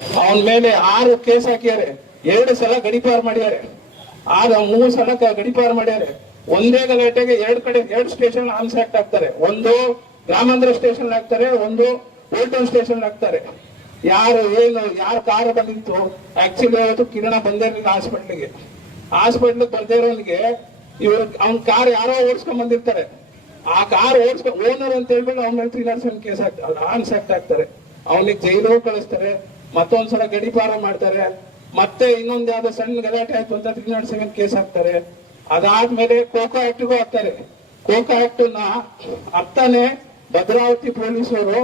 ಅವನ ಮೇಲೆ 6 ಕೇಸ್ ಹಾಕಿದ್ದಾರೆ, 2 ಸಲ ಗಡಿಪಾರು ಮಾಡಿದ್ದಾರೆ, 3 ಸಲ ಗಡಿಪಾರು ಮಾಡಿದ್ದಾರೆ. ಒಂದೇ ಗಲಾಟೆಗೆ 2 ಸ್ಟೇಷನ್ ಆರ್ಮ್ಸ್ ಆಕ್ಟ್ ಹಾಕ್ತಾರೆ. ಒಂದು ಗ್ರಾಮಾಂತರ ಸ್ಟೇಷನ್ ಹಾಕ್ತಾರೆ, ಒಂದು ಓಲ್ಡ್ ಟೌನ್ ಸ್ಟೇಷನ್ ಹಾಕ್ತಾರೆ. ಯಾರ ಕಾರ್ ಬಂದಿತ್ತು ಆಕ್ಚುಲಿ ಅವತ್ತು ಕಿರಣ ಬಂದಿರಲಿಲ್ಲ ಹಾಸ್ಪಿಟ್ಲಿಗೆ ಬರ್ದೇ ಇರೋನಿಗೆ ಅವ್ನ ಕಾರ್ ಯಾರೋ ಓಡಿಸ್ಕೊಂಡ್ ಬಂದಿರ್ತಾರೆ. ಆ ಕಾರ್ ಓನರ್ ಅಂತ ಹೇಳ್ಬಿಟ್ಟು ಅವ್ನ ಮೇಲೆ 307 ಕೇಸ್ ಹಾಕ್ತಾರೆ, ಆರ್ಮ್ಸ್ ಆಕ್ಟ್ ಹಾಕ್ತಾರೆ. ಅವನಿಗೆ ಜೈಲು ಕಳಿಸ್ತಾರೆ, ಮತ್ತೊಂದ್ಸಲ ಗಡಿಪಾರ ಮಾಡ್ತಾರೆ, ಮತ್ತೆ ಇನ್ನೊಂದ್ ಯಾವ್ದೋ ಸಣ್ಣ ಗಲಾಟೆ ಆಯ್ತು ಅಂತ 307 ಕೇಸ್ ಹಾಕ್ತಾರೆ. ಅದಾದ್ಮೇಲೆ ಕೋಕೋ ಆಕ್ಟ್ಗೂ ಹಾಕ್ತಾರೆ. ಕೋಕೋ ಆಕ್ಟ್ ನ ಅರ್ಥನೇ ಭದ್ರಾವತಿ ಪೊಲೀಸರು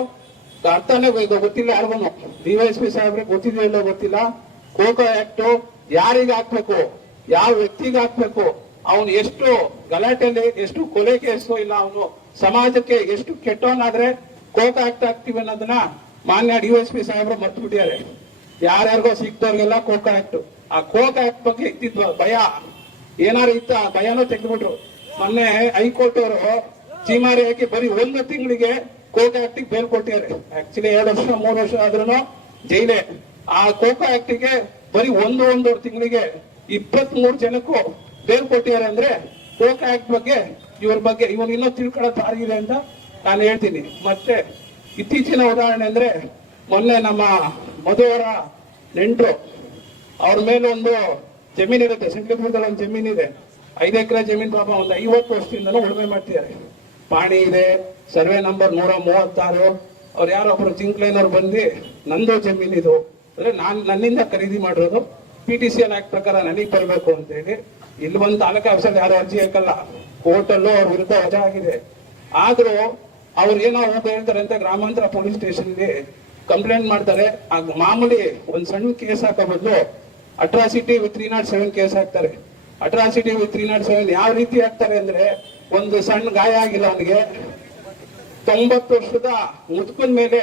ಅರ್ಥನೇ ಗೊತ್ತಿಲ್ಲ ಯಾರಿಗೂ, ಡಿವೈಎಸ್ಪಿ ಸಾಹೇಬ್ರಿಗೆ ಗೊತ್ತಿದೆ ಇಲ್ಲೋ ಗೊತ್ತಿಲ್ಲ. ಕೋಕೋ ಆಕ್ಟ್ ಯಾರಿಗೆ ಹಾಕ್ಬೇಕು, ಯಾವ ವ್ಯಕ್ತಿಗೆ ಹಾಕ್ಬೇಕು, ಅವನು ಎಷ್ಟು ಗಲಾಟೆಯಲ್ಲಿ ಎಷ್ಟು ಕೊಲೆ ಕೇಸು ಇಲ್ಲ, ಅವನು ಸಮಾಜಕ್ಕೆ ಎಷ್ಟು ಕೆಟ್ಟವನಾದ್ರೆ ಕೋಕೋ ಆಕ್ಟ್ ಹಾಕ್ತಿವಿ ಅನ್ನೋದನ್ನ ಮಾನ್ಯ ಡಿವೈಎಸ್ಪಿ ಸಾಹೇಬ್ರು ಮರ್ತು ಬಿಟ್ಟಿದ್ದಾರೆ. ಯಾರ್ಯಾರಿಗೋ ಸಿಕ್ತವ್ರಿಗೆಲ್ಲ ಕೋಕೋ ಆಕ್ಟ್. ಆ ಕೋಕೋ ಆಕ್ಟ್ ಬಗ್ಗೆ ಇದ್ದಿದ್ವ ಭಯ ಏನಾರು ಇತ್ತ, ಆ ಭಯನೂ ತೆಗೆದ್ಬಿಟ್ರು. ಮೊನ್ನೆ ಹೈಕೋರ್ಟ್ ಅವರು ಚೀಮಾರಿ ಹಾಕಿ ಬರೀ 1 ತಿಂಗಳಿಗೆ ಕೋಕೋ ಆಕ್ಟಿಗೆ ಬೇಲ್ ಕೊಟ್ಟಿದ್ದಾರೆ. ಆಕ್ಚುಲಿ 2 ವರ್ಷ 3 ವರ್ಷ ಆದ್ರೂ ಜೈಲೇ. ಆ ಕೋಕೋ ಆಕ್ಟಿಗೆ ಬರೀ 1 ತಿಂಗಳಿಗೆ 23 ಜನಕ್ಕೂ ಬೇಲ್ ಕೊಟ್ಟಿದ್ದಾರೆ. ಅಂದ್ರೆ ಕೋಕೋ ಆಕ್ಟ್ ಬಗ್ಗೆ ಇವ್ರು ಇನ್ನೂ ತಿಳ್ಕೊಳ್ಳೋದು ಆಗಿದೆ ಅಂತ ನಾನು ಹೇಳ್ತೀನಿ. ಮತ್ತೆ ಇತ್ತೀಚಿನ ಉದಾಹರಣೆ ಅಂದ್ರೆ ಮೊನ್ನೆ ನಮ್ಮ ಮಧುವರ ನೆಂಟರು ಅವ್ರ ಮೇಲೆ ಒಂದು ಜಮೀನಿರುತ್ತೆ, ಸಿಂಗ್ಲಿಪುರದಲ್ಲಿ ಒಂದು ಜಮೀನಿದೆ, 5 ಎಕರೆ ಜಮೀನ್. ಪಾಪ ಒಂದು 50 ವರ್ಷದಿಂದನೂ ಉಳುಮೆ ಮಾಡ್ತಿದ್ದಾರೆ. ಪಾಣಿ ಇದೆ, ಸರ್ವೆ ನಂಬರ್ 136. ಅವ್ರು ಯಾರೊಬ್ರು ಜಿಂಕ್ಲೈನವ್ರು ಬಂದು ನಂದು ಜಮೀನಿದು ಅಂದ್ರೆ ನನ್ನಿಂದ ಖರೀದಿ ಮಾಡಿರೋದು, PTCL ಆಕ್ಟ್ ಪ್ರಕಾರ ನನಗೆ ಬರಬೇಕು ಅಂತ ಹೇಳಿ ಇಲ್ಲಿ ಬಂದು ತಾಲೂಕು ಆಫೀಸಲ್ಲಿ ಯಾರು ಅರ್ಜಿ ಹಾಕಲ್ಲ. ಕೋರ್ಟಲ್ಲೂ ಅವ್ರ ವಿರುದ್ಧ ವಜಾ ಆಗಿದೆ. ಆದ್ರೂ ಅವ್ರು ಏನೋ ಹೋಗಿ ಹೇಳ್ತಾರೆ ಅಂತ ಗ್ರಾಮಾಂತರ ಪೊಲೀಸ್ ಸ್ಟೇಷನ್ಗೆ ಕಂಪ್ಲೇಂಟ್ ಮಾಡ್ತಾರೆ. ಮಾಮೂಲಿ ಒಂದ್ ಸಣ್ಣ ಕೇಸ್ ಹಾಕೋ ಬದಲು ಅಟ್ರಾಸಿಟಿ ವಿತ್ 307 ಕೇಸ್ ಹಾಕ್ತಾರೆ. ಅಟ್ರಾಸಿಟಿ ವಿತ್ 307 ಯಾವ ರೀತಿ ಹಾಕ್ತಾರೆ ಅಂದ್ರೆ, ಒಂದು ಸಣ್ಣ ಗಾಯ ಆಗಿಲ್ಲ ಅವನಿಗೆ, 90 ವರ್ಷದ ಮುದುಕನ ಮೇಲೆ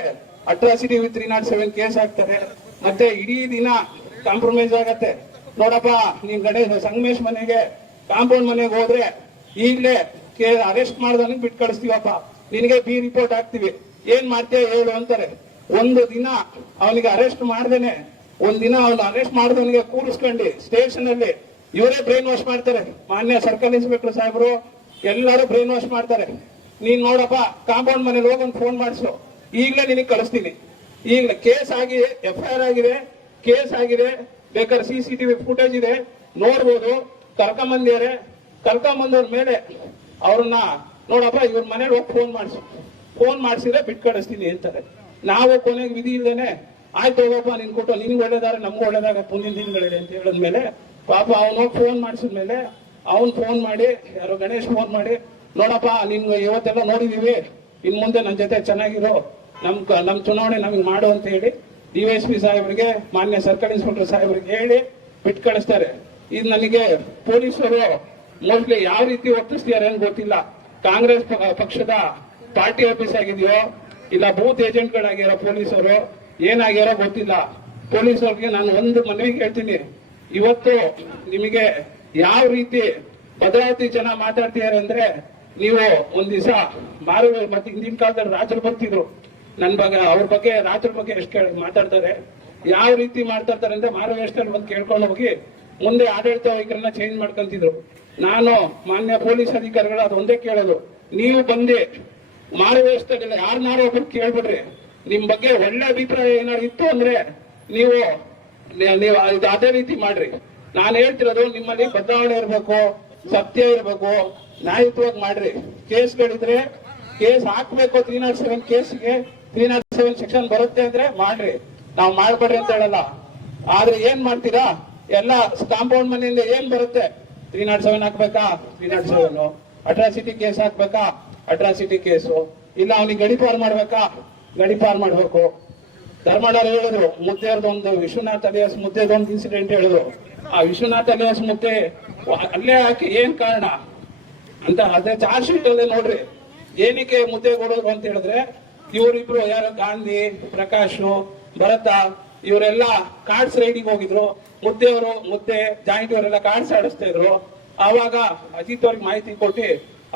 ಅಟ್ರಾಸಿಟಿ ವಿತ್ 307 ಕೇಸ್ ಹಾಕ್ತಾರೆ. ಮತ್ತೆ ಇಡೀ ದಿನ ಕಾಂಪ್ರಮೈಸ್ ಆಗತ್ತೆ. ನೋಡಪ್ಪ, ನೀನ್ ಸಂಗಮೇಶ್ ಮನೆಗೆ ಕಾಂಪೌಂಡ್ ಮನೆಗೆ ಹೋದ್ರೆ ಈಗಲೇ ಅರೆಸ್ಟ್ ಮಾಡ್ದವನಿಗೆ ಬಿಟ್ಟು ಕಳಿಸ್ತೀವಪ್ಪ, ನಿನಗೆ ಬಿ ರಿಪೋರ್ಟ್ ಹಾಕ್ತಿವಿ, ಏನ್ ಮಾಡ್ತೀಯ ಹೇಳು ಅಂತಾರೆ. ಒಂದು ದಿನ ಅವನಿಗೆ ಅರೆಸ್ಟ್ ಮಾಡ್ದೇನೆ, ಒಂದಿನ ಅವನು ಅರೆಸ್ಟ್ ಮಾಡಿದವನಿಗೆ ಕೂರಿಸ್ಕೊಂಡು ಸ್ಟೇಷನ್ ಅಲ್ಲಿ ಇವರೇ ಬ್ರೈನ್ ವಾಶ್ ಮಾಡ್ತಾರೆ. ಮಾನ್ಯ ಸರ್ಕಲ್ ಇನ್ಸ್ಪೆಕ್ಟರ್ ಸಾಹೇಬರು ಎಲ್ಲರೂ ಬ್ರೈನ್ ವಾಶ್ ಮಾಡ್ತಾರೆ. ನೀನ್ ನೋಡಪ್ಪ, ಕಾಂಪೌಂಡ್ ಮನೇಲಿ ಹೋಗಿ ಒಂದು ಫೋನ್ ಮಾಡಿಸು, ಈಗಲೇ ನಿನಗೆ ಕಳಿಸ್ತೀನಿ. ಈಗಲೇ ಕೇಸ್ ಆಗಿ FIR ಆಗಿದೆ, ಕೇಸ್ ಆಗಿದೆ, ಬೇಕಾದ್ರೆ CCTV ಫುಟೇಜ್ ಇದೆ, ನೋಡ್ಬೋದು. ಕರ್ಕೊಂಬಂದವ್ರ ಮೇಲೆ ಅವ್ರನ್ನ ನೋಡಪ್ಪ ಇವ್ರ ಮನೇಲಿ ಹೋಗಿ ಫೋನ್ ಮಾಡಿಸಿದ್ರೆ ಬಿಟ್ಟು ಕಳಿಸ್ತೀನಿ ಅಂತಾರೆ. ನಾವು ಕೊನೆಗೆ ವಿಧಿ ಇಲ್ದೇನೆ ಆಯ್ತು ಹೋಗಪ್ಪ ನಿನ್ ಕೊಟ್ಟು ನಿನ್ಗೆ ಒಳ್ಳೇದಾರೆ ನಮ್ಗೂ ಒಳ್ಳೇದಾಗ ಮುಂದಿನ ದಿನಗಳಿದೆ ಅಂತ ಹೇಳಿದ್ಮೇಲೆ ಪಾಪ ಅವನು ಫೋನ್ ಮಾಡಿಸಿದ್ಮೇಲೆ ಅವನ್ ಫೋನ್ ಮಾಡಿ, ಯಾರೋ ಗಣೇಶ್ ಫೋನ್ ಮಾಡಿ, ನೋಡಪ್ಪ ನಿನ್ಗೆ ಇವತ್ತೆಲ್ಲ ನೋಡಿದೀವಿ, ಇನ್ ಮುಂದೆ ನನ್ನ ಜೊತೆ ಚೆನ್ನಾಗಿರೋ, ನಮ್ ಚುನಾವಣೆ ನಮಗೆ ಮಾಡು ಅಂತ ಹೇಳಿ DYSP ಸಾಹೇಬರಿಗೆ, ಮಾನ್ಯ ಸರ್ಕಲ್ ಇನ್ಸ್ಪೆಕ್ಟರ್ ಸಾಹೇಬರಿಗೆ ಹೇಳಿ ಬಿಟ್ಟು ಕಳಿಸ್ತಾರೆ. ಇದು ನನಗೆ ಪೊಲೀಸರು ಮೋಸ್ಟ್ಲಿ ಯಾವ ರೀತಿ ವರ್ತಿಸ್ತಾರೆ ಅಂತ ಗೊತ್ತಿಲ್ಲ. ಕಾಂಗ್ರೆಸ್ ಪಕ್ಷದ ಪಾರ್ಟಿ ಆಫೀಸ್ ಆಗಿದೆಯೋ ಇಲ್ಲ ಬೂತ್ ಏಜೆಂಟ್ಗಳಾಗಿರೋ ಪೊಲೀಸರು ಏನಾಗ್ಯಾರೋ ಗೊತ್ತಿಲ್ಲ. ಪೊಲೀಸರಿಗೆ ನಾನು ಒಂದು ಮನವಿ ಕೇಳ್ತೀನಿ, ಇವತ್ತು ನಿಮಗೆ ಯಾವ ರೀತಿ ಭದ್ರಾವತಿ ಜನ ಮಾತಾಡ್ತಿದ್ದಾರೆ ಅಂದ್ರೆ, ನೀವು ಒಂದ್ ದಿವಸ ಮತ್ತೆ ಹಿಂದಿನ ಕಾಲದಲ್ಲಿ ರಾಜರು ಬರ್ತಿದ್ರು, ಅವ್ರ ಬಗ್ಗೆ ರಾಜರ ಬಗ್ಗೆ ಎಷ್ಟು ಮಾತಾಡ್ತಾರೆ, ಯಾವ ರೀತಿ ಮಾತಾಡ್ತಾರೆ ಅಂದ್ರೆ ಮಾರುವೇಷದಲ್ಲಿ ಬಂದು ಕೇಳ್ಕೊಂಡು ಹೋಗಿ ಮುಂದೆ ಆಡಳಿತ ವೈಖರಿನ ಚೇಂಜ್ ಮಾಡ್ಕೊಂತಿದ್ರು. ನಾನು ಮಾನ್ಯ ಪೊಲೀಸ್ ಅಧಿಕಾರಿಗಳು ಅದೊಂದೇ ಕೇಳೋದು, ನೀವು ಬಂದು ಮಾರುವೇಷದಲ್ಲಿ ಯಾರನ್ನಾರು ಒಬ್ಬರು ಕೇಳ್ಬಿಡ್ರಿ, ನಿಮ್ ಬಗ್ಗೆ ಒಳ್ಳೆ ಅಭಿಪ್ರಾಯ ಏನಾದ್ರು ಇತ್ತು ಅಂದ್ರೆ ನೀವು ಅದೇ ರೀತಿ ಮಾಡ್ರಿ. ನಾನು ಹೇಳ್ತಿರೋದು, ನಿಮ್ಮಲ್ಲಿ ಬದಲಾವಣೆ ಇರಬೇಕು, ಸತ್ಯ ಇರಬೇಕು, ನ್ಯಾಯಯುತವಾಗಿ ಮಾಡ್ರಿ. ಕೇಸ್ಗಳಿದ್ರೆ ಕೇಸ್ ಹಾಕ್ಬೇಕು, 307 ಕೇಸ್ಗೆ 307 ಸೆಕ್ಷನ್ ಬರುತ್ತೆ ಅಂದ್ರೆ ಮಾಡ್ರಿ, ನಾವು ಮಾಡ್ಬೇಡ್ರಿ ಅಂತ ಹೇಳಲ್ಲ. ಆದ್ರೆ ಏನ್ ಮಾಡ್ತೀರಾ, ಎಲ್ಲ ಕಾಂಪೌಂಡ್ ಮನೆಯಿಂದ ಏನ್ ಬರುತ್ತೆ, 307 ಹಾಕ್ಬೇಕಾ 307, ಅಟ್ರಾಸಿಟಿ ಕೇಸ್ ಹಾಕ್ಬೇಕಾ ಅಟ್ರಾಸಿಟಿ ಕೇಸು, ಇಲ್ಲ ಅವನಿಗೆ ಗಡಿಪಾರ್ ಮಾಡ್ಬೇಕಾ ಗಡಿಪಾರ್ ಮಾಡ್ಬೇಕು. ಧರ್ಮಣ್ಣರು ಹೇಳಿದ್ರು, ಮುದ್ದೆಯವ್ರದೊಂದು ವಿಶ್ವನಾಥ್ ಅಲಿಯಾಸ್ ಮುದ್ದೆದೊಂದು ಇನ್ಸಿಡೆಂಟ್ ಹೇಳಿದ್ರು. ಆ ವಿಶ್ವನಾಥ್ ಅಲಿಯಾಸ್ ಮುದ್ದೆ ಅಲ್ಲೇ ಹಾಕಿ ಏನ್ ಕಾರಣ ಅಂತ ಅದೇ ಚಾರ್ಜ್ ಶೀಟ್ ಅಲ್ಲೇ ನೋಡ್ರಿ, ಏನಕ್ಕೆ ಮುದ್ದೆ ಕೊಡೋದು ಅಂತ ಹೇಳಿದ್ರೆ, ಇವರಿಬ್ರು ಯಾರು ಗಾಂಧಿ, ಪ್ರಕಾಶ್, ಭರತ ಇವರೆಲ್ಲ ಕಾರ್ಡ್ಸ್ ರೈಡಿಂಗ್ ಹೋಗಿದ್ರು. ಮುದ್ದೆ ಜಾಯಿಂಟ್ ಅವರೆಲ್ಲ ಕಾರ್ಡ್ಸ್ ಆಡಿಸ್ತಾ ಇದ್ರು. ಆವಾಗ ಅಜಿತ್ ಅವ್ರಿಗೆ ಮಾಹಿತಿ ಕೊಟ್ಟು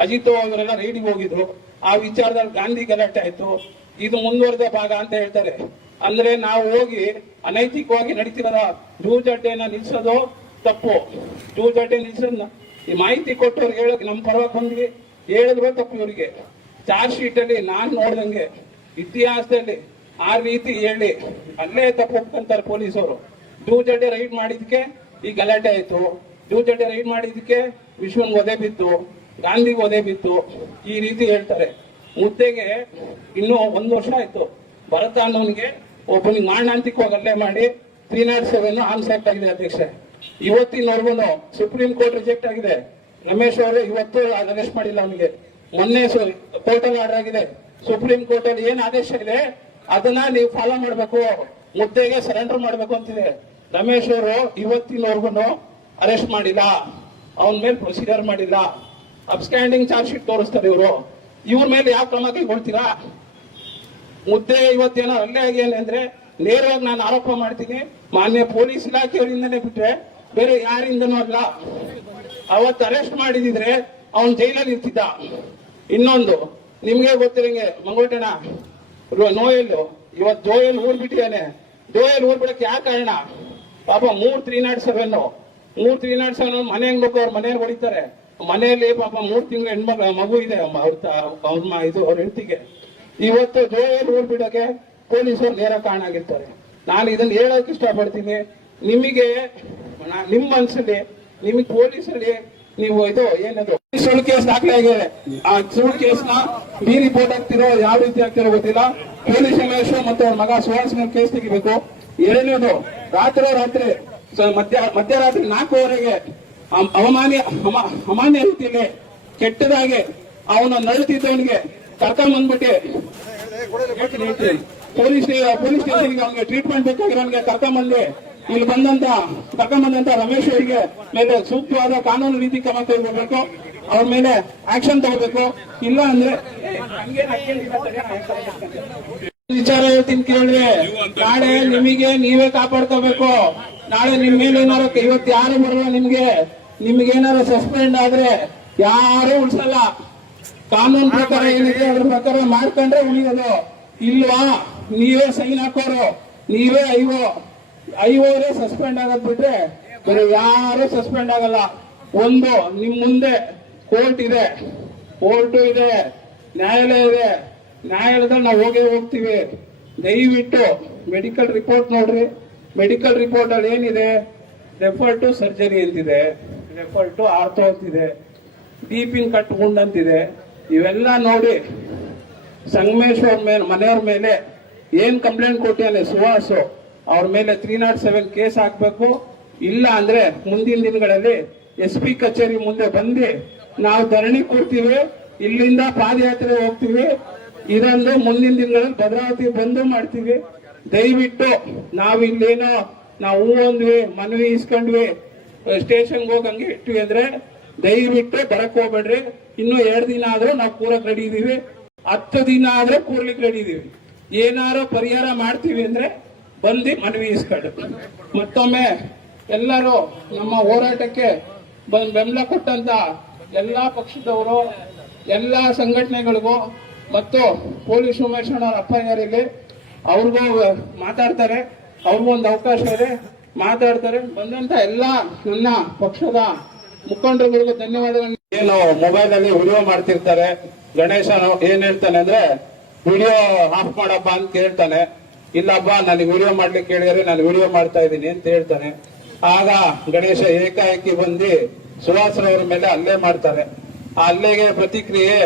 ಅಜಿತ್ ಅವರೆಲ್ಲ ರೈಡಿಂಗ್ ಹೋಗಿದ್ರು. ಆ ವಿಚಾರದಲ್ಲಿ ಗಾಂಧಿ ಗಲಾಟೆ ಆಯ್ತು. ಇದು ಮುಂದುವರೆದ ಭಾಗ ಅಂತ ಹೇಳ್ತಾರೆ. ಅಂದ್ರೆ ನಾವು ಹೋಗಿ ಅನೈತಿಕವಾಗಿ ನಡೀತಿರೋ ಜೂಜಡ್ಡೆನ ನಿಲ್ಸೋದು ತಪ್ಪು. ಜೂಜಡ್ಡೆ ನಿಲ್ಸೋದನ್ನ ಈ ಮಾಹಿತಿ ಕೊಟ್ಟವ್ರಿಗೆ ಹೇಳಕ್ ನಮ್ಮ ಪರವಾಗಿ ಬಂದ್ವಿ, ಹೇಳಿದ್ರು ತಪ್ಪು. ಇವರಿಗೆ ಚಾರ್ಜ್ ಶೀಟ್ ಅಲ್ಲಿ ನಾನ್ ನೋಡ್ದಂಗೆ ಇತಿಹಾಸದಲ್ಲಿ ಆ ರೀತಿ ಹೇಳಿ ಅಲ್ಲೇ ತಪ್ಪು ಒಪ್ಕೊಂತಾರೆ ಪೊಲೀಸರು. ಜೂಜಡ್ಡೆ ರೈಡ್ ಮಾಡಿದ್ಕೆ ಈ ಗಲಾಟೆ ಆಯ್ತು. ಜೂಜಡ್ಡೆ ರೈಡ್ ಮಾಡಿದ್ಕೆ ವಿಶ್ವನ್ ಒದೆ ಬಿತ್ತು, ಗಾಂಧಿಗೆ ಒದೆ ಬಿತ್ತು, ಈ ರೀತಿ ಹೇಳ್ತಾರೆ. ಮುದ್ದೆಗೆ ಇನ್ನೂ 1 ವರ್ಷ ಆಯ್ತು. ಭರತ ಅನ್ನೋನಿಗೆ ಒಬ್ಬನಿಗೆ ಮಾರಣಾಂತಿಕವಾಗಿ ಹಲ್ಲೆ ಮಾಡಿ 307 ಆರ್ಮ್ಸ್ ಆಕ್ಟ್ ಆಗಿದೆ ಅಧ್ಯಕ್ಷ. ಇವತ್ತಿನವರೆಗೂ ಸುಪ್ರೀಂ ಕೋರ್ಟ್ ರಿಜೆಕ್ಟ್ ಆಗಿದೆ. ರಮೇಶ್ ಅವರು ಇವತ್ತು ಅರೆಸ್ಟ್ ಮಾಡಿಲ್ಲ ಅವನಿಗೆ. ಮೊನ್ನೆ ಟೋಟಲ್ ಆರ್ಡರ್ ಆಗಿದೆ. ಸುಪ್ರೀಂ ಕೋರ್ಟ್ ಅಲ್ಲಿ ಏನ್ ಆದೇಶ ಇದೆ ಅದನ್ನ ನೀವು ಫಾಲೋ ಮಾಡ್ಬೇಕು, ಮುದ್ದೆಗೆ ಸರೆಂಡರ್ ಮಾಡ್ಬೇಕು ಅಂತಿದೆ. ರಮೇಶ್ ಅವರು ಇವತ್ತಿನವರೆಗೂ ಅರೆಸ್ಟ್ ಮಾಡಿಲ್ಲ, ಅವನ ಮೇಲೆ ಪ್ರೊಸೀಜರ್ ಮಾಡಿಲ್ಲ. ಅಬ್ಸ್ಟ್ಯಾಂಡಿಂಗ್ ಚಾರ್ಜ್ ಶೀಟ್ ತೋರಿಸ್ತಾರೆ ಇವರು. ಇವ್ರ ಮೇಲೆ ಯಾವ ಕ್ರಮ ಕೈಗೊಳ್ತೀರಾ? ಮುದ್ದೆ ಇವತ್ತೇನೋ ಅಲ್ಲೇ ಆಗಿದೆ ಅಂದ್ರೆ ನೇರವಾಗಿ ನಾನು ಆರೋಪ ಮಾಡ್ತೀನಿ, ಮಾನ್ಯ ಪೊಲೀಸ್ ಇಲಾಖೆಯವರಿಂದನೇ ಬಿಟ್ರೆ ಬೇರೆ ಯಾರಿಂದನೂ ಅಲ್ಲ. ಅವತ್ತು ಅರೆಸ್ಟ್ ಮಾಡಿದಿದ್ರೆ ಅವನ್ ಜೈಲಲ್ಲಿ ಇರ್ತಿದ್ದ. ಇನ್ನೊಂದು ನಿಮ್ಗೆ ಗೊತ್ತಿರಂಗೆ ಮಂಗೋಟಣ ನೋಯಲ್ ಇವತ್ತು ಜೋಯಲ್ ಊರ್ ಬಿಟ್ಟಿದ್ದಾನೆ. ಜೋಯಲ್ ಊರ್ ಬಿಡಕ್ಕೆ ಯಾವ ಕಾರಣ? ಪಾಪ 3-307 ಮನೆ ಹೆಂಗ್ಬೇಕು, ಅವ್ರ ಮನೆಯಲ್ಲಿ ಹೊಡಿತಾರೆ. ಮನೆಯಲ್ಲಿ ಪಾಪ 3 ತಿಂಗಳು ಹೆಣ್ಮಗ ಮಗು ಇದೆ ಅವ್ರ ಹೆಂಡತಿಗೆ. ಇವತ್ತು ಜೋಯಲ್ ಊರ್ ಬಿಡಕ್ಕೆ ಪೊಲೀಸರು ನೇರ ಕಾರಣ ಆಗಿರ್ತಾರೆ. ನಾನು ಇದನ್ನ ಹೇಳಕ್ ಇಷ್ಟಪಡ್ತೀನಿ. ನಿಮಗೆ ನಿಮ್ಮ ಮನಸ್ಸಲ್ಲಿ ನಿಮಗೆ ಪೊಲೀಸಲ್ಲಿ ನೀವು ಇದು ಏನದು ಸುಳ್ಳು ಕೇಸ್ ದಾಖಲೆ ಆಗಿದೆ. ಆ ಸುಳ್ಳು ಕೇಸ್ ನ ಬಿ ರಿಪೋರ್ಟ್ ಆಗ್ತಿರೋ ಯಾವ ರೀತಿ ಆಗ್ತಿರೋ ಗೊತ್ತಿಲ್ಲ. ಪೊಲೀಸ್ ಉಮೇಶ್ ಮತ್ತು ಅವ್ರ ಮಗ ಸುಹಾಸ್ ಮೇಲೆ ಕೇಸ್ ತೆಗಿಬೇಕು. ಎರಡನೇದು ರಾತ್ರಿ ಮಧ್ಯರಾತ್ರಿ 4 ಅಮಾನ್ಯ ರೀತಿಯಲ್ಲಿ ಕೆಟ್ಟದಾಗಿ ಅವನ ನಳ್ತಿದ್ದವನಿಗೆ ಕರ್ಕೊಂಡ್ ಬಂದ್ಬಿಟ್ಟು ಪೊಲೀಸ್ ಸ್ಟೇಷನ್ಗೆ ಅವನಿಗೆ ಟ್ರೀಟ್ಮೆಂಟ್ ಬೇಕಾಗಿರೋನ್ಗೆ ಕರ್ಕೊಂಡ್ಬಂದು ಇಲ್ಲಿ ಕರ್ಕೊಂಡ್ಬಂದಂತ ರಮೇಶ್ ಅವರಿಗೆ ಮೇಲೆ ಸೂಕ್ತವಾದ ಕಾನೂನು ರೀತಿ ಕ್ರಮ ಕೈಗೊಳ್ಬೇಕು. ಅವ್ರ ಮೇಲೆ ಆಕ್ಷನ್ ತಗೋಬೇಕು. ಇಲ್ಲ ಅಂದ್ರೆ ವಿಚಾರ ಹೇಳ್ತೀನಿ ಕೇಳಿ. ನಾಳೆ ನಿಮಗೆ ನೀವೇ ಕಾಪಾಡ್ಕೋಬೇಕು. ನಾಳೆ ನಿಮ್ ಮೇಲೆ ಏನಾರು ಇವತ್ತು ಯಾರು ಬರಲ್ಲ. ನಿಮ್ಗೆ ಏನಾರು ಸಸ್ಪೆಂಡ್ ಆದ್ರೆ ಯಾರು ಉಳಿಸಲ್ಲ. ಕಾನೂನು ಪ್ರಕಾರ ಏನಿದೆ ಅದ್ರ ಪ್ರಕಾರ ಮಾಡ್ಕೊಂಡ್ರೆ ಉಳಿಯೋದು. ಇಲ್ವಾ ನೀವೇ ಸೈನ್ ಹಾಕೋರು, ನೀವೇ ಐವೋರೇ ಸಸ್ಪೆಂಡ್ ಆಗದ್ ಬಿಟ್ರೆ ಬೇರೆ ಯಾರು ಸಸ್ಪೆಂಡ್ ಆಗಲ್ಲ. ಒಂದು ನಿಮ್ ಮುಂದೆ ಕೋರ್ಟ್ ಇದೆ, ನ್ಯಾಯಾಲಯ ಇದೆ. ನ್ಯಾಯಾಲಯದಲ್ಲಿ ನಾವು ಹೋಗ್ತೀವಿ. ದಯವಿಟ್ಟು ಮೆಡಿಕಲ್ ರಿಪೋರ್ಟ್ ನೋಡ್ರಿ. ಮೆಡಿಕಲ್ ರಿಪೋರ್ಟ್ ಅಲ್ಲಿ ಏನಿದೆ? ರೆಫರ್ ಟು ಸರ್ಜರಿ ಅಂತಿದೆ, ರೆಫರ್ ಟು ಆರ್ಥೋ ಅಂತಿದೆ, ಡೀಪಿಂಗ್ ಕಟ್ ಗುಂಡ್ ಅಂತಿದೆ. ಇವೆಲ್ಲ ನೋಡಿ ಸಂಗಮೇಶ್ ಅವ್ರ ಮೇಲೆ ಮನೆಯವ್ರ ಮೇಲೆ ಏನ್ ಕಂಪ್ಲೇಂಟ್ ಕೊಟ್ಟಿದ್ದಾನೆ ಸುಹಾಸ್, ಅವ್ರ ಮೇಲೆ 307 ಕೇಸ್ ಹಾಕ್ಬೇಕು. ಇಲ್ಲ ಅಂದ್ರೆ ಮುಂದಿನ ದಿನಗಳಲ್ಲಿ SP ಕಚೇರಿ ಮುಂದೆ ಬಂದು ನಾವು ಧರಣಿ ಕೊಡ್ತೀವಿ, ಇಲ್ಲಿಂದ ಪಾದಯಾತ್ರೆ ಹೋಗ್ತೀವಿ. ಇದೊಂದು ಮುಂದಿನ ದಿನಗಳಲ್ಲಿ ಭದ್ರಾವತಿ ಬಂದು ಮಾಡ್ತೀವಿ. ದಯವಿಟ್ಟು ನಾವು ಇಲ್ಲೇನೋ ನಾವು ಅಂದ್ವಿ, ಮನವಿ ಇಸ್ಕೊಂಡ್ವಿ, ಸ್ಟೇಷನ್ಗೆ ಹೋಗಂಗೆ ಇಟ್ವಿ ಅಂದ್ರೆ ದಯವಿಟ್ಟು ಬರಕ್ ಹೋಗ್ಬೇಡ್ರಿ. ಇನ್ನು 2 ದಿನ ಆದ್ರೂ ನಾವು ಕೂರಕ್ ರೆಡಿ ಇದೀವಿ, 10 ದಿನ ಆದ್ರೆ ಕೂರ್ಲಿಕ್ಕೆ ರೆಡಿ ಇದೀವಿ. ಏನಾರು ಪರಿಹಾರ ಮಾಡ್ತೀವಿ ಅಂದ್ರೆ ಬಂದು ಮನವಿ ಇಸ್ಕೊಂಡು. ಮತ್ತೊಮ್ಮೆ ಎಲ್ಲರೂ ನಮ್ಮ ಹೋರಾಟಕ್ಕೆ ಬೆಂಬಲ ಕೊಟ್ಟಂತ ಎಲ್ಲಾ ಪಕ್ಷದವರು, ಎಲ್ಲಾ ಸಂಘಟನೆಗಳಿಗೂ ಮತ್ತು ಪೊಲೀಸ್ ಉಮೇಶ್ ಅವರ FIR ಇಲ್ಲಿ ಅವ್ರಿಗೂ ಮಾತಾಡ್ತಾರೆ. ಅವ್ರಿಗೂ ಒಂದು ಅವಕಾಶ ಇದೆ, ಮಾತಾಡ್ತಾರೆ. ಬಂದಂತ ಎಲ್ಲಾ ನನ್ನ ಪಕ್ಷದ ಮುಖಂಡರುಗಳಿಗೂ ಧನ್ಯವಾದಗಳು. ಏನು ಮೊಬೈಲ್ ಅಲ್ಲಿ ವಿಡಿಯೋ ಮಾಡ್ತಿರ್ತಾರೆ. ಗಣೇಶ ಏನ್ ಹೇಳ್ತಾನೆ ಅಂದ್ರೆ ವಿಡಿಯೋ ಆಫ್ ಮಾಡಪ್ಪ ಅಂತ ಕೇಳ್ತಾನೆ. ಇಲ್ಲಪ್ಪ ನನಗೆ ವಿಡಿಯೋ ಮಾಡ್ಲಿಕ್ಕೆ ಹೇಳಿದ್ರೆ ನಾನು ವಿಡಿಯೋ ಮಾಡ್ತಾ ಇದ್ದೀನಿ ಅಂತ ಹೇಳ್ತಾನೆ. ಆಗ ಗಣೇಶ ಏಕಾಏಕಿ ಬಂದು ಸುಹಾಸ್ ರವರ ಮೇಲೆ ಹಲ್ಲೆ ಮಾಡ್ತಾರೆ. ಆ ಹಲ್ಲೆಗೆ ಪ್ರತಿಕ್ರಿಯೆ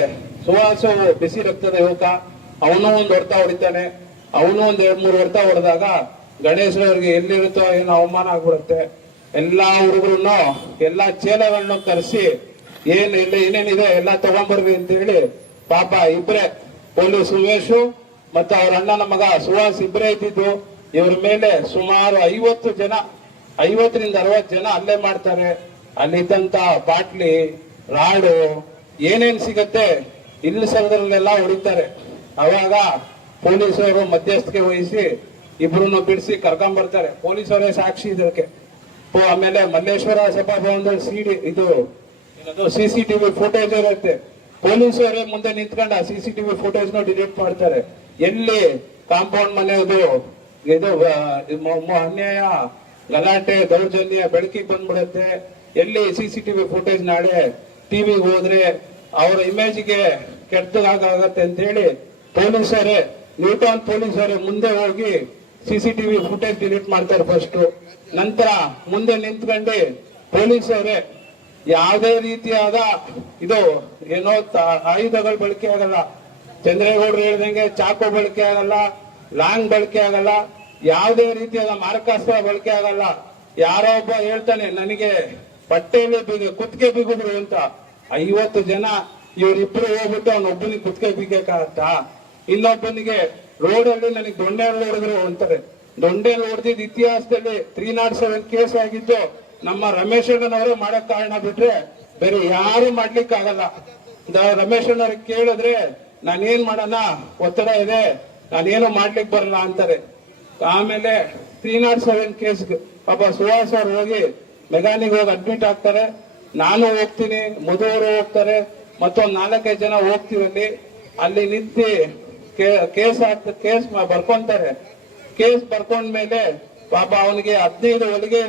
ಸುಹಾಸ್ ಬಿಸಿ ರಕ್ತದ ಯುವಕ, ಅವನು ಒಂದು ಹೊಡೆತ ಹೊಡಿತಾನೆ. ಅವನು ಒಂದ್ 2-3 ಹೊಡೆತ ಹೊಡೆದಾಗ ಗಣೇಶ್ ಅವ್ರಿಗೆ ಎಲ್ಲಿರುತ್ತೋ ಏನೋ ಅವಮಾನ ಆಗ್ಬಿಡುತ್ತೆ. ಎಲ್ಲಾ ಹುಡುಗರನ್ನು ಎಲ್ಲಾ ಚೇಲಗಳನ್ನು ಕರೆಸಿ ಏನೇನಿದೆ ಎಲ್ಲ ತಗೊಂಡ್ಬರ್ವಿ ಅಂತ ಹೇಳಿ ಪಾಪ ಇಬ್ರೆ ಪೊಲೀಸ್ ಉಮೇಶು ಮತ್ತೆ ಅವ್ರ ಅಣ್ಣನ ಮಗ ಸುಹಾಸ್ ಇಬ್ಬರೇ ಇದ್ದಿದ್ದು. ಇವ್ರ ಮೇಲೆ ಸುಮಾರು 50 ಜನ, 50ರಿಂದ 60 ಜನ ಹಲ್ಲೆ ಮಾಡ್ತಾರೆ. ಅಲ್ಲಿದ್ದಂತ ಬಾಟ್ಲಿ, ರಾಡು, ಏನೇನ್ ಸಿಗತ್ತೆ ಇಲ್ಲಿ ಸರದಲ್ಲೆಲ್ಲ ಹೊಡಿತಾರೆ. ಅವಾಗ ಪೊಲೀಸರು ಮಧ್ಯಸ್ಥಿಕೆ ವಹಿಸಿ ಇಬ್ರನ್ನು ಬಿಡಿಸಿ ಕರ್ಕೊಂಡ್ ಬರ್ತಾರೆ. ಪೊಲೀಸರೇ ಸಾಕ್ಷಿ ಇದಕ್ಕೆ. ಆಮೇಲೆ ಮಲ್ಲೇಶ್ವರ ಸಭಾಭವನದಲ್ಲಿ ಇದು CCTV ಫುಟೇಜ್ ಇರುತ್ತೆ. ಪೊಲೀಸರೇ ಮುಂದೆ ನಿಂತ್ಕೊಂಡು ಆ CCTV ಫುಟೇಜ್ ನ ಡಿಲೀಟ್ ಮಾಡ್ತಾರೆ. ಎಲ್ಲಿ ಕಾಂಪೌಂಡ್ ಮನೆಯದು ಇದು ಅನ್ಯಾಯ, ಗಲಾಟೆ, ದೌರ್ಜನ್ಯ ಬೆಳಕಿಗೆ ಬಂದ್ಬಿಡುತ್ತೆ. ಎಲ್ಲಿ CCTV ಫುಟೇಜ್ ನಾಳೆ ಟಿವಿಗೆ ಹೋದ್ರೆ ಅವರ ಇಮೇಜ್ಗೆ ಕೆಟ್ಟದಾಗತ್ತೆ ಅಂತ ಹೇಳಿ ಪೊಲೀಸರೇ, ನ್ಯೂಟೌನ್ ಪೊಲೀಸರೇ ಮುಂದೆ ಹೋಗಿ CCTV ಫುಟೇಜ್ ಡಿಲೀಟ್ ಮಾಡ್ತಾರೆ ಫಸ್ಟ್. ನಂತರ ಮುಂದೆ ನಿಂತ್ಕೊಂಡು ಪೊಲೀಸರೇ ಯಾವುದೇ ರೀತಿಯಾದ ಇದು ಏನೋ ಆಯುಧಗಳು ಬಳಕೆ ಆಗಲ್ಲ, ಚಂದ್ರೇಗೌಡರು ಹೇಳ್ದಂಗೆ ಚಾಕು ಬಳಕೆ ಆಗಲ್ಲ, ಲಾಂಗ್ ಬಳಕೆ ಆಗಲ್ಲ, ಯಾವುದೇ ರೀತಿಯಾದ ಮಾರಕಾಸ್ತ್ರ ಬಳಕೆ ಆಗಲ್ಲ. ಯಾರೋ ಒಬ್ಬ ಹೇಳ್ತಾನೆ ನನಗೆ ಬಟ್ಟೆಯಲ್ಲಿ ಕುತ್ತಿಗೆ ಬಿಗಿದ್ರು ಅಂತ, 50 ಜನ ಇವರಿಬ್ರು ಹೋಗ್ಬಿಟ್ಟು ಅವನೊಬ್ಬನಿಗೆ ಕುತ್ತಿಗೆ ಬಿಗಕ್ಕಾಗತ್ತಾ? ಇನ್ನೊಬ್ಬನಿಗೆ ರೋಡಲ್ಲಿ ನನಗೆ ದೊಣ್ಣೆಯಲ್ಲಿ ಹೊಡೆದ್ರು ಅಂತಾರೆ. ದೊಣ್ಣೆಯಲ್ಲಿ ಹೊಡೆದಿದ್ದ ಇತಿಹಾಸದಲ್ಲಿ 307 ಕೇಸ್ ಆಗಿದ್ದು ನಮ್ಮ ರಮೇಶ್ ಅಣ್ಣನವರು ಮಾಡಕ್ ಕಾರಣ ಬಿಟ್ರೆ ಬೇರೆ ಯಾರು ಮಾಡ್ಲಿಕ್ಕೆ ಆಗಲ್ಲ. ರಮೇಶ್ ಅಣ್ಣವ್ರಿಗೆ ಕೇಳಿದ್ರೆ ನಾನೇನ್ ಮಾಡೋಣ, ಒತ್ತಡ ಇದೆ, ನಾನೇನು ಮಾಡ್ಲಿಕ್ಕೆ ಬರಲ್ಲ ಅಂತಾರೆ. ಆಮೇಲೆ 307 ಕೇಸ್ ಪಾಪ ಸುಹಾಸ್ ಅವ್ರು ಹೋಗಿ ಮೆಗಾನಿಗೆ ಹೋಗಿ ಅಡ್ಮಿಟ್ ಆಗ್ತಾರೆ. ನಾನು ಹೋಗ್ತೀನಿ, ಮಧುವರು ಹೋಗ್ತಾರೆ, ಮತ್ತೊಂದು 4-5 ಜನ ಹೋಗ್ತೀವಿ. ಅಲ್ಲಿ ನಿಂತು ಕೇಸ್ ಬರ್ಕೊಂತಾರೆ. ಕೇಸ್ ಬರ್ಕೊಂಡ್ಮೇಲೆ ಪಾಪ ಅವನಿಗೆ 15 ಹೊಲಿಗೆ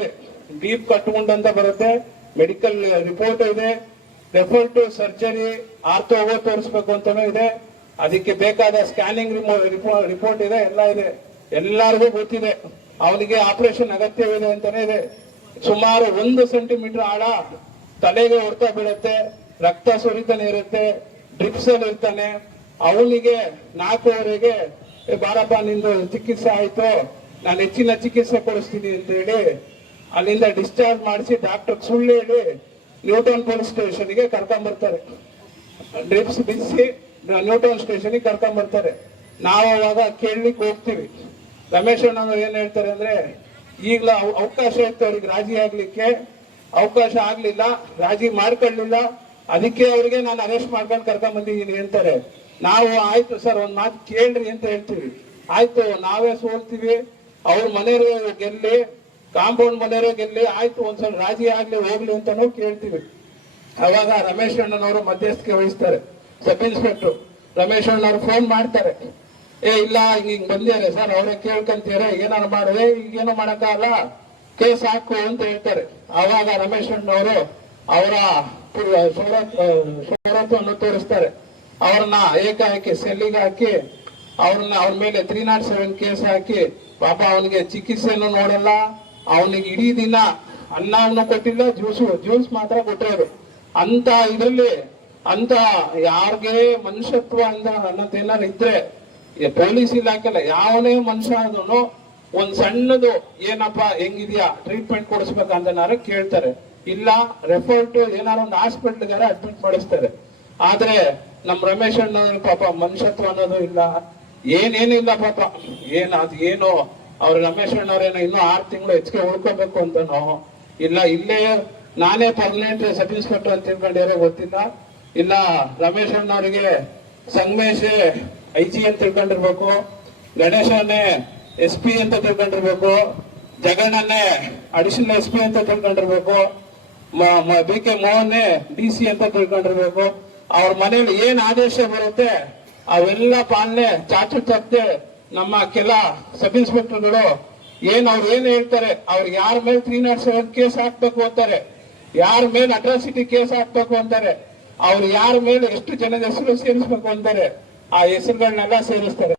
ಡೀಪ್ ಕಟ್ಕೊಂಡಂತ ಬರುತ್ತೆ, ಮೆಡಿಕಲ್ ರಿಪೋರ್ಟ್ ಇದೆ, ರೆಫರ್ ಟು ಸರ್ಜರಿ, ಆರ್ಥೋ ತೋರಿಸ್ಬೇಕು ಅಂತಾನೂ ಇದೆ, ಅದಕ್ಕೆ ಬೇಕಾದ ಸ್ಕ್ಯಾನಿಂಗ್ ರಿಪೋರ್ಟ್ ಇದೆ, ಎಲ್ಲ ಇದೆ, ಎಲ್ಲರಿಗೂ ಗೊತ್ತಿದೆ. ಅವನಿಗೆ ಆಪರೇಷನ್ ಅಗತ್ಯವಿದೆ ಅಂತಾನೆ ಇದೆ. ಸುಮಾರು 1 ಸೆಂಟಿಮೀಟರ್ ಆಳ ತಲೆಗೆ ಹೊಡ್ತಾ ಬೀಳುತ್ತೆ, ರಕ್ತ ಸುರಿತಾನೆ ಇರುತ್ತೆ, ಡ್ರಿಪ್ಸ್ ಅಲ್ಲಿ ಇರ್ತಾನೆ. ಅವನಿಗೆ 4ವರೆಗೆ ಬಾರಪ್ಪ ನಿಂದು ಚಿಕಿತ್ಸೆ ಆಯ್ತು, ನಾನು ಹೆಚ್ಚಿನ ಚಿಕಿತ್ಸೆ ಕೊಡಿಸ್ತೀನಿ ಅಂತ ಹೇಳಿ ಅಲ್ಲಿಂದ ಡಿಸ್ಚಾರ್ಜ್ ಮಾಡಿಸಿ ಡಾಕ್ಟರ್ ಸುಳ್ಳು ಹೇಳಿ ನ್ಯೂಟೌನ್ ಪೊಲೀಸ್ ಸ್ಟೇಷನ್ಗೆ ಕರ್ಕೊಂಡ್ ಬರ್ತಾರೆ. ಡ್ರಿಪ್ಸ್ ಬಿಡಿಸಿ ನ್ಯೂಟೌನ್ ಸ್ಟೇಷನ್ಗೆ ಕರ್ಕೊಂಡ್ ಬರ್ತಾರೆ. ನಾವು ಅವಾಗ ಕೇಳಲಿಕ್ಕೆ ಹೋಗ್ತೀವಿ. ರಮೇಶ್ ಅಣ್ಣನವ್ರು ಏನ್ ಹೇಳ್ತಾರೆ ಅಂದ್ರೆ, ಈಗಲ ಅವಕಾಶ ಇತ್ತು ಅವ್ರಿಗೆ ರಾಜಿ ಆಗ್ಲಿಕ್ಕೆ, ಅವಕಾಶ ಆಗ್ಲಿಲ್ಲ, ರಾಜಿ ಮಾಡ್ಕೊಳ್ಳಿಲ್ಲ, ಅದಕ್ಕೆ ಅವ್ರಿಗೆ ನಾನು ಅರೆಸ್ಟ್ ಮಾಡ್ಕೊಂಡು ಕರ್ಕೊಂಡ್ ಬಂದಿದ್ದೀನಿ ಅಂತಾರೆ. ನಾವು ಆಯ್ತು ಸರ್ ಒಂದ್ ಮಾತು ಕೇಳ್ರಿ ಅಂತ ಹೇಳ್ತೀವಿ. ಆಯ್ತು ನಾವೇ ಸೋಲ್ತೀವಿ, ಅವ್ರ ಮನೆಯವ್ರು ಗೆಲ್ಲಿ, ಕಾಂಪೌಂಡ್ ಮನೆಯವ್ರು ಗೆಲ್ಲಿ, ಆಯ್ತು ಒಂದ್ಸಲ ರಾಜಿ ಆಗ್ಲಿ ಹೋಗ್ಲಿ ಅಂತಾನು ಕೇಳ್ತೀವಿ. ಅವಾಗ ರಮೇಶ್ ಅಣ್ಣನವರು ಮಧ್ಯಸ್ಥಿಕೆ ವಹಿಸ್ತಾರೆ. ಸಬ್ ಇನ್ಸ್ಪೆಕ್ಟರ್ ರಮೇಶ್ ಅಣ್ಣವ್ರು ಫೋನ್ ಮಾಡ್ತಾರೆ, ಇಲ್ಲ ಹಿಂಗ್ ಬಂದಿದ್ದಾರೆ ಸರ್, ಅವರೇ ಕೇಳ್ಕೊಂತೀರ, ಏನಾರು ಮಾಡಿದ್ರೆ ಈಗೇನು ಮಾಡಕ್ಕಾಗಲ್ಲ, ಕೇಸ್ ಹಾಕು ಅಂತ ಹೇಳ್ತಾರೆ. ಆವಾಗ ರಮೇಶ್ ಅಣ್ಣವರು ಅವರ ಸೌರತ್ವವನ್ನು ತೋರಿಸ್ತಾರೆ. ಅವ್ರನ್ನ ಏಕಾಏಕಿ ಸೆಲ್ಲಿಗೆ ಹಾಕಿ ಅವ್ರ ಮೇಲೆ 307 ಕೇಸ್ ಹಾಕಿ ಪಾಪ ಅವನಿಗೆ ಚಿಕಿತ್ಸೆಯನ್ನು ನೋಡಲ್ಲ, ಅವನಿಗೆ ಇಡೀ ದಿನ ಅನ್ನವನ್ನು ಕೊಟ್ಟಿಲ್ಲ, ಜ್ಯೂಸ್ ಮಾತ್ರ ಕೊಟ್ಟರು. ಅಂತ ಇದರಲ್ಲಿ ಅಂತ ಯಾರಿಗೆ ಮನುಷ್ಯತ್ವ ಅನ್ನೋದೇನಾರು ಇದ್ರೆ ಪೊಲೀಸ್ ಇಲಾಖೆಲ್ಲ ಯಾವನೇ ಮನುಷ್ಯ ಆದ್ರೂ ಒಂದ್ ಸಣ್ಣದು ಏನಪ್ಪ ಹೆಂಗಿದ್ಯಾ ಟ್ರೀಟ್ಮೆಂಟ್ ಕೊಡಿಸ್ಬೇಕಂತನಾರು ಕೇಳ್ತಾರೆ. ಇಲ್ಲ ರೆಫರ್ ಟು ಏನಾರು ಒಂದು ಹಾಸ್ಪಿಟ್ಲ್ಗಾರ ಅಡ್ಮಿಟ್ ಮಾಡಿಸ್ತಾರೆ. ಆದ್ರೆ ನಮ್ ರಮೇಶ್ ಅಣ್ಣ ಪಾಪ ಮನುಷ್ಯತ್ವ ಅನ್ನೋದು ಇಲ್ಲ, ಏನೇನಿಲ್ಲ ಪಾಪ. ಏನು ಅವ್ರ ರಮೇಶ್ ಅಣ್ಣವ್ರೇನೋ ಇನ್ನೂ 6 ತಿಂಗಳು ಹೆಚ್ಚಿಗೆ ಉಳ್ಕೋಬೇಕು ಅಂತನೋ ಇಲ್ಲ, ಇಲ್ಲೇ ನಾನೇ ಪರ್ಮನೆಂಟ್ ಸಬ್ ಇನ್ಸ್ಪೆಕ್ಟರ್ ಅಂತ ತಿಳ್ಕೊಂಡಿರೋ ಗೊತ್ತಿಲ್ಲ. ಇಲ್ಲ ರಮೇಶ್ ಅಣ್ಣವ್ರಿಗೆ ಸಂಗಮೇಶ್ IG ಅಂತ ತಿಳ್ಕೊಂಡಿರ್ಬೇಕು, ಗಣೇಶನೇ SP ಅಂತ ತಿಳ್ಕೊಂಡಿರ್ಬೇಕು, ಜಗಣ್ಣನ್ನೇ ಅಡಿಷನಲ್ SP ಅಂತ ತಿಳ್ಕೊಂಡಿರ್ಬೇಕು, BK ಮೋಹನ್ನೇ DC ಅಂತ ತಿಳ್ಕೊಂಡಿರ್ಬೇಕು. ಅವ್ರ ಮನೇಲಿ ಏನ್ ಆದೇಶ ಬರುತ್ತೆ ಅವೆಲ್ಲ ಪಾಲನೆ ಚಾಚು ತಪ್ಪದೆ ನಮ್ಮ ಕೆಲ ಸಬ್ ಇನ್ಸ್ಪೆಕ್ಟರ್ಗಳು ಅವ್ರು ಏನ್ ಹೇಳ್ತಾರೆ, ಅವ್ರು ಯಾರ ಮೇಲೆ 307 ಕೇಸ್ ಹಾಕ್ಬೇಕು ಅಂತಾರೆ, ಯಾರ ಮೇಲೆ ಅಟ್ರಾಸಿಟಿ ಕೇಸ್ ಹಾಕ್ಬೇಕು ಅಂತಾರೆ, ಅವ್ರು ಯಾರ ಮೇಲೆ ಎಷ್ಟು ಜನದ ಹೆಸರು ಸೇರಿಸ್ಬೇಕು ಅಂತಾರೆ, ಆ ಹೆಸರುಗಳನ್ನೆಲ್ಲ ಸೇರಿಸ್ತಾರೆ.